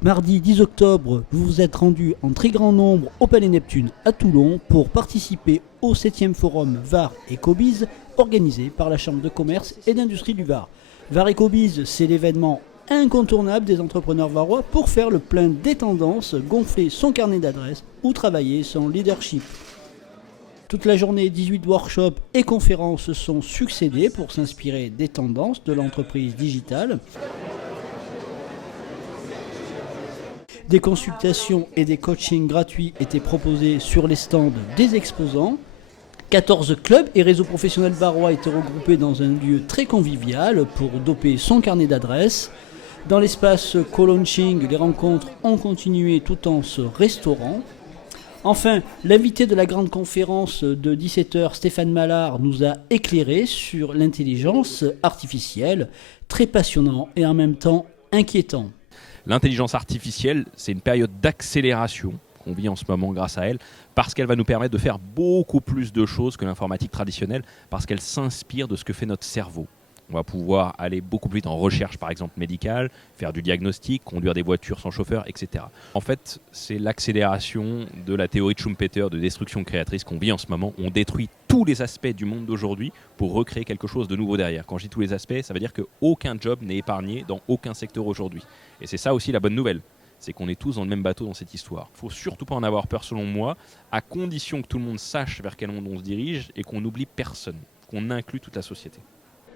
Mardi 10 octobre, vous vous êtes rendu en très grand nombre au Palais Neptune à Toulon pour participer au 7e forum Var Ecobiz organisé par la Chambre de commerce et d'industrie du Var. Var Ecobiz, c'est l'événement incontournable des entrepreneurs varois pour faire le plein des tendances, gonfler son carnet d'adresses ou travailler son leadership. Toute la journée, 18 workshops et conférences se sont succédés pour s'inspirer des tendances de l'entreprise digitale. Des consultations et des coachings gratuits étaient proposés sur les stands des exposants. 14 clubs et réseaux professionnels varois étaient regroupés dans un lieu très convivial pour doper son carnet d'adresses. Dans l'espace co-launching, les rencontres ont continué tout en se restaurant. Enfin, l'invité de la grande conférence de 17h, Stéphane Mallard, nous a éclairé sur l'intelligence artificielle, très passionnant et en même temps inquiétant. L'intelligence artificielle, c'est une période d'accélération qu'on vit en ce moment grâce à elle, parce qu'elle va nous permettre de faire beaucoup plus de choses que l'informatique traditionnelle, parce qu'elle s'inspire de ce que fait notre cerveau. On va pouvoir aller beaucoup plus vite en recherche, par exemple médicale, faire du diagnostic, conduire des voitures sans chauffeur, etc. En fait, c'est l'accélération de la théorie de Schumpeter de destruction créatrice qu'on vit en ce moment. On détruit tous les aspects du monde d'aujourd'hui pour recréer quelque chose de nouveau derrière. Quand je dis tous les aspects, ça veut dire qu'aucun job n'est épargné dans aucun secteur aujourd'hui. Et c'est ça aussi la bonne nouvelle. C'est qu'on est tous dans le même bateau dans cette histoire. Il ne faut surtout pas en avoir peur selon moi, à condition que tout le monde sache vers quel monde on se dirige et qu'on n'oublie personne, qu'on inclue toute la société.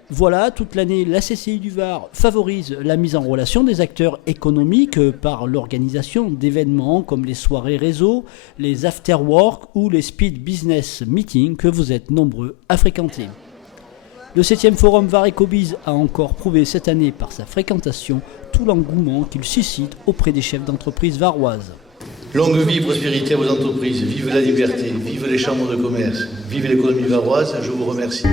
Voilà, toute l'année, la CCI du Var favorise la mise en relation des acteurs économiques par l'organisation d'événements comme les soirées réseau, les after-work ou les speed business meetings que vous êtes nombreux à fréquenter. Le 7e forum Var Ecobiz a encore prouvé cette année par sa fréquentation tout l'engouement qu'il suscite auprès des chefs d'entreprise varoises. Longue vie et prospérité à vos entreprises, vive la liberté, vive les chambres de commerce, vive l'économie varoise, je vous remercie.